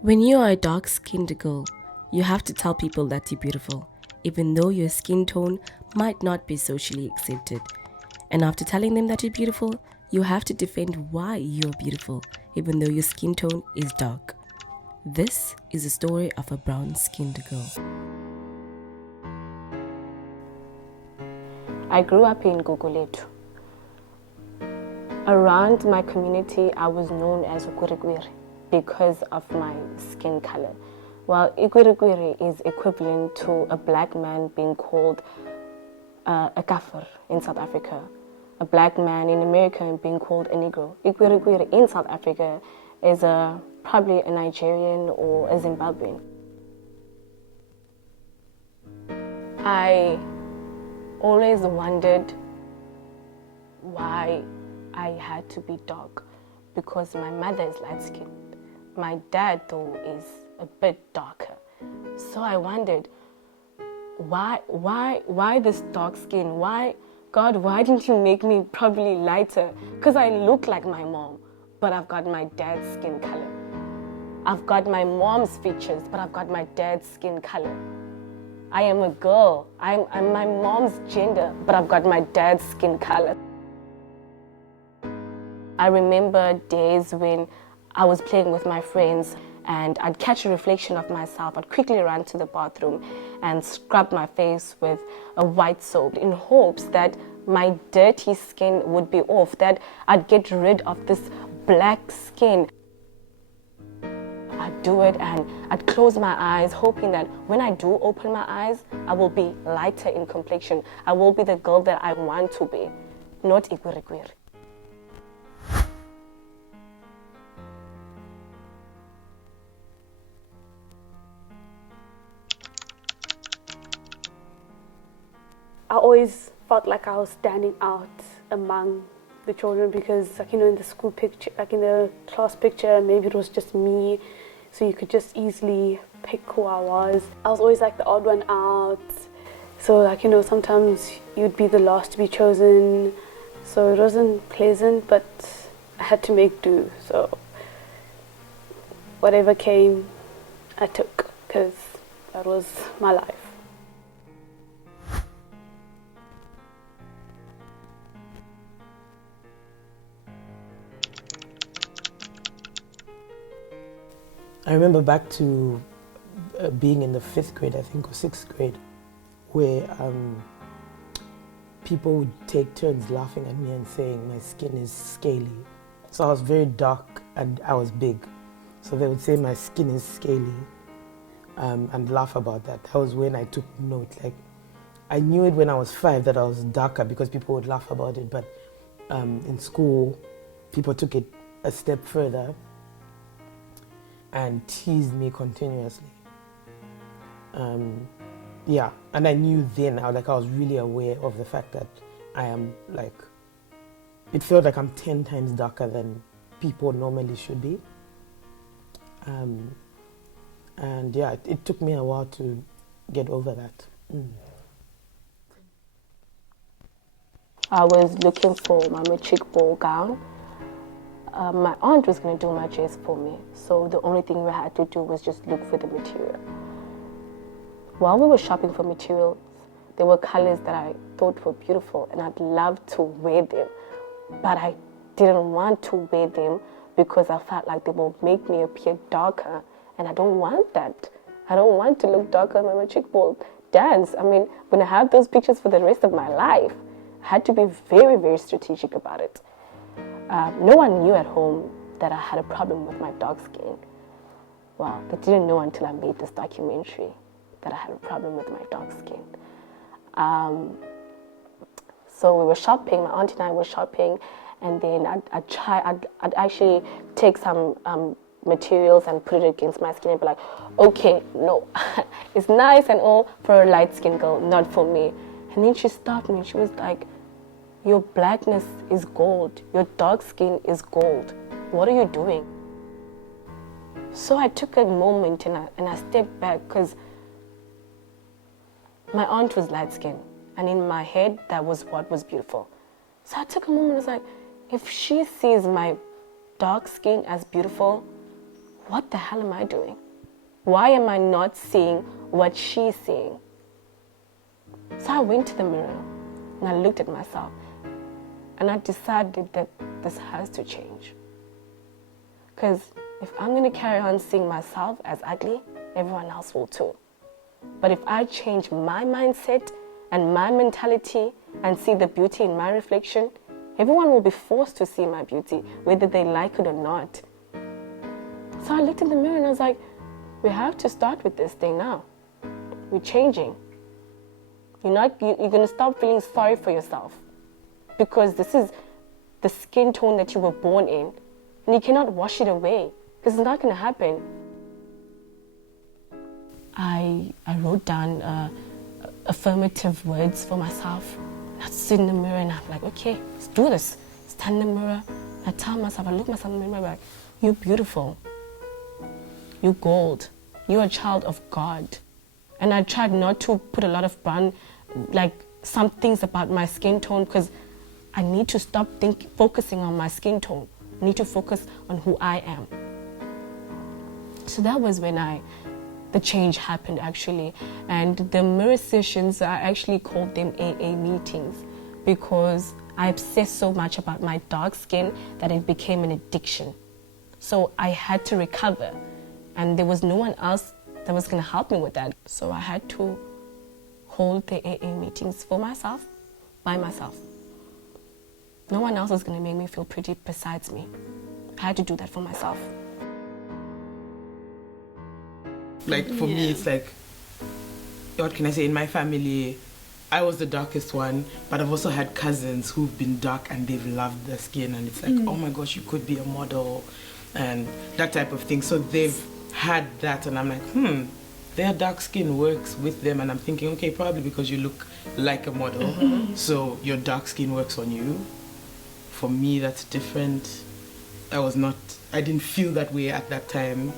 When you are a dark-skinned girl, you have to tell people that you're beautiful, even though your skin tone might not be socially accepted. And after telling them that you're beautiful, you have to defend why you're beautiful, even though your skin tone is dark. This is the story of a brown-skinned girl. I grew up in Consulate. Around my community, I was known as Ukwirikwiri because of my skin color. Well, Ukwirikwiri is equivalent to a black man being called a kafir in South Africa, a black man in America being called a Negro. Ukwirikwiri in South Africa is probably a Nigerian or a Zimbabwean. I always wondered why I had to be dark, because my mother is light-skinned. My dad, though, is a bit darker. So I wondered, why this dark skin? Why, God, why didn't you make me probably lighter? Because I look like my mom, but I've got my dad's skin color. I've got my mom's features, but I've got my dad's skin color. I am a girl. I'm my mom's gender, but I've got my dad's skin color. I remember days when I was playing with my friends and I'd catch a reflection of myself. I'd quickly run to the bathroom and scrub my face with a white soap in hopes that my dirty skin would be off, that I'd get rid of this black skin. I'd do it and I'd close my eyes, hoping that when I do open my eyes, I will be lighter in complexion. I will be the girl that I want to be, not Ukwirikwiri. I always felt like I was standing out among the children because, like, in the school picture, like in the class picture, maybe it was just me, so you could just easily pick who I was. I was always like the odd one out, so sometimes you'd be the last to be chosen, so it wasn't pleasant, but I had to make do. So whatever came, I took, because that was my life. I remember back to being in the 5th grade, I think, or 6th grade, where people would take turns laughing at me and saying my skin is scaly. So I was very dark and I was big. So they would say my skin is scaly and laugh about that. That was when I took note. Like, I knew it when I was 5 that I was darker because people would laugh about it. But in school, people took it a step further and teased me continuously. Yeah, and I knew then, I was really aware of the fact that I am it felt like I'm 10 times darker than people normally should be. And yeah, it took me a while to get over that. I was looking for my matric ball gown. My aunt was going to do my dress for me, so the only thing we had to do was just look for the material. While we were shopping for materials, there were colors that I thought were beautiful and I'd love to wear them, but I didn't want to wear them because I felt like they will make me appear darker, and I don't want that. I don't want to look darker in my matric ball dance. I mean, when I have those pictures for the rest of my life, I had to be very, very strategic about it. No one knew at home that I had a problem with my dark skin. Well, they didn't know until I made this documentary that I had a problem with my dark skin. So we were shopping, my aunt and I were shopping, and then I'd actually take some materials and put it against my skin and be like, okay, no, it's nice and all for a light-skinned girl, not for me. And then she stopped me. She was like, your blackness is gold. Your dark skin is gold. What are you doing? So I took a moment and I stepped back, because my aunt was light-skinned. And in my head, that was what was beautiful. So I took a moment and was like, if she sees my dark skin as beautiful, what the hell am I doing? Why am I not seeing what she's seeing? So I went to the mirror and I looked at myself and I decided that this has to change. Because if I'm going to carry on seeing myself as ugly, everyone else will too. But if I change my mindset and my mentality and see the beauty in my reflection, everyone will be forced to see my beauty, whether they like it or not. So I looked in the mirror and I was like, we have to start with this thing now. We're changing. You're going to stop feeling sorry for yourself, because this is the skin tone that you were born in, and you cannot wash it away, because it's not going to happen. I wrote down affirmative words for myself. I sit in the mirror and I'm like, okay, let's do this. Stand in the mirror. I tell myself, I look myself in the mirror, I'm like, you're beautiful. You're gold. You're a child of God. And I tried not to put a lot of brown, like some things about my skin tone, because I need to stop focusing on my skin tone. I need to focus on who I am. So that was when the change happened, actually. And the mirror sessions, I actually called them AA meetings, because I obsessed so much about my dark skin that it became an addiction. So I had to recover, and there was no one else that was going to help me with that. So I had to hold the AA meetings for myself, by myself. No one else was going to make me feel pretty besides me. I had to do that for myself. Like, for me, it's like, what can I say, in my family, I was the darkest one, but I've also had cousins who've been dark and they've loved their skin, and it's like, oh my gosh, you could be a model, and that type of thing. So they've had that, and I'm like, their dark skin works with them, and I'm thinking, okay, probably because you look like a model, so your dark skin works on you. For me, that's different. I didn't feel that way at that time.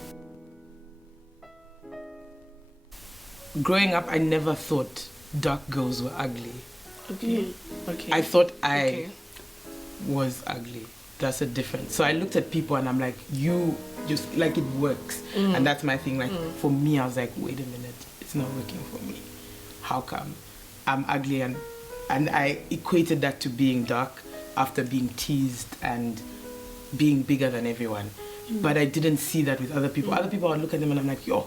Growing up, I never thought dark girls were ugly. Okay. Okay. I thought I was ugly. That's a difference. So I looked at people and I'm like, you just, like, it works. And that's my thing. Like, for me, I was like, wait a minute, it's not working for me. How come? I'm ugly, and I equated that to being dark after being teased and being bigger than everyone. But I didn't see that with other people. Other people, I would look at them and I'm like, yo,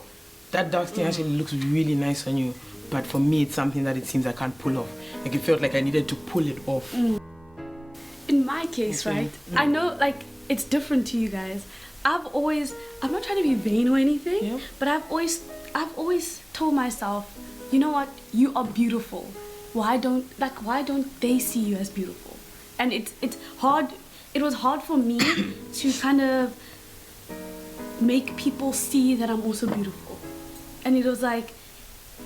that dark skin actually looks really nice on you. But for me, it's something that it seems I can't pull off. Like, it felt like I needed to pull it off. In my case, right, I know, like, it's different to you guys. I'm not trying to be vain or anything, but I've always told myself, you know what, you are beautiful. Why don't they see you as beautiful? And it's hard. It was hard for me to kind of make people see that I'm also beautiful. And it was like,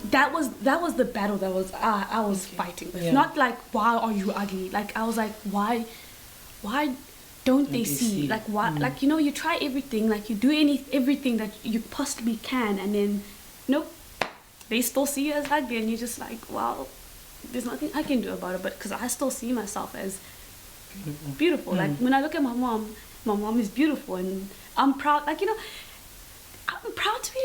that was the battle that I was fighting with. Not like, why are you ugly? Like, I was like, why don't they see? Like, why? Like, you know, you try everything, like, you do everything that you possibly can, and then nope, they still see you as ugly, and you're just like, well, there's nothing I can do about it. But because I still see myself as beautiful. Like, when I look at my mom is beautiful, and I'm proud. Like, you know, I'm proud to be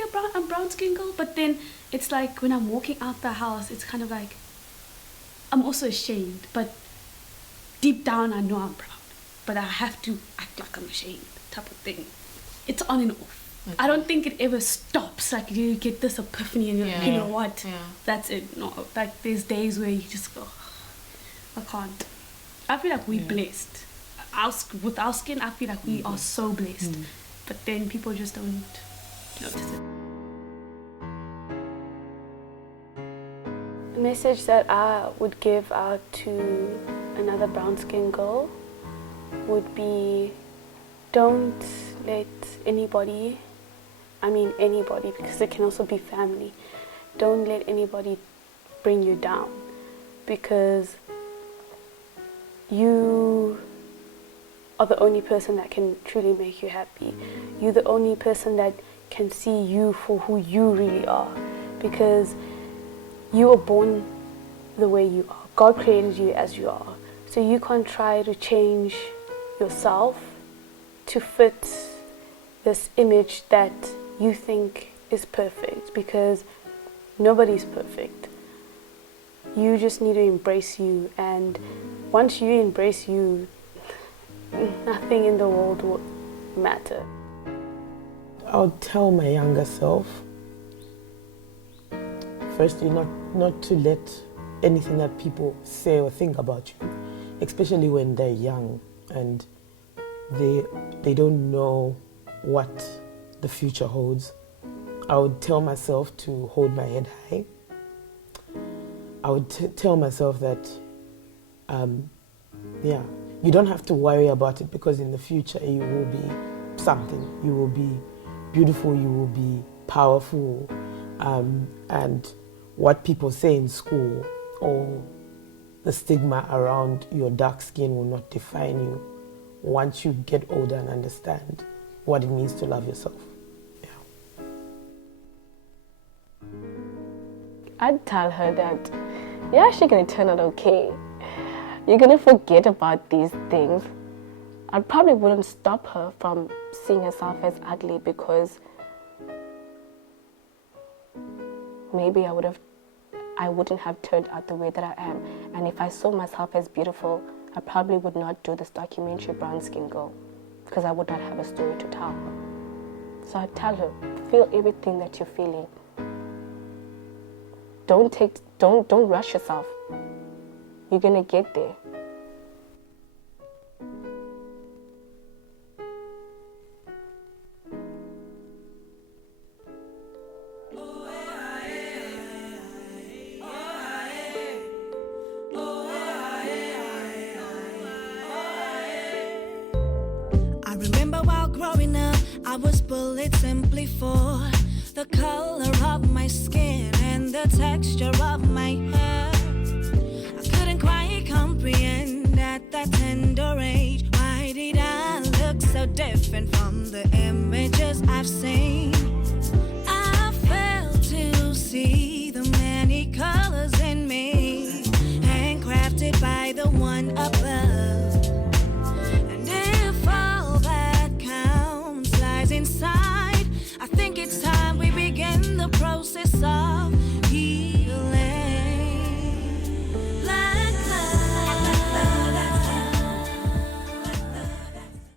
a brown skin girl. But then it's like, when I'm walking out the house, it's kind of like, I'm also ashamed, but deep down I know I'm proud, but I have to act like I'm ashamed, type of thing. It's on and off. Okay. I don't think it ever stops. Like, you get this epiphany and you're like, you know what, that's it. No, like, there's days where you just go, I can't. I feel like we're blessed. With our skin, I feel like we are so blessed. But then people just don't notice it. The message that I would give out to another brown skin girl would be, don't let anybody, I mean anybody, because it can also be family, don't let anybody bring you down, because you are the only person that can truly make you happy. You're the only person that can see you for who you really are, because you were born the way you are. God created you as you are. So you can't try to change yourself to fit this image that you think is perfect, because nobody's perfect. You just need to embrace you, and once you embrace you, nothing in the world will matter. I'll tell my younger self, firstly, not to let anything that people say or think about you, especially when they're young and they don't know what the future holds. I would tell myself to hold my head high. I would tell myself that, you don't have to worry about it, because in the future you will be something. You will be beautiful, you will be powerful, and what people say in school or the stigma around your dark skin will not define you once you get older and understand what it means to love yourself. Yeah. I'd tell her that you're actually going to turn out okay. You're going to forget about these things. I probably wouldn't stop her from seeing herself as ugly, because maybe I wouldn't have turned out the way that I am. And if I saw myself as beautiful, I probably would not do this documentary, Brown Skin Girl, because I would not have a story to tell. So I tell her, feel everything that you're feeling. Don't rush yourself. You're gonna get there. I remember while growing up, I was bullied simply for the color of my skin and the texture of my hair. I couldn't quite comprehend at that tender age, why did I look so different from the images I've seen? I failed to see the many colors in me, handcrafted by the one above.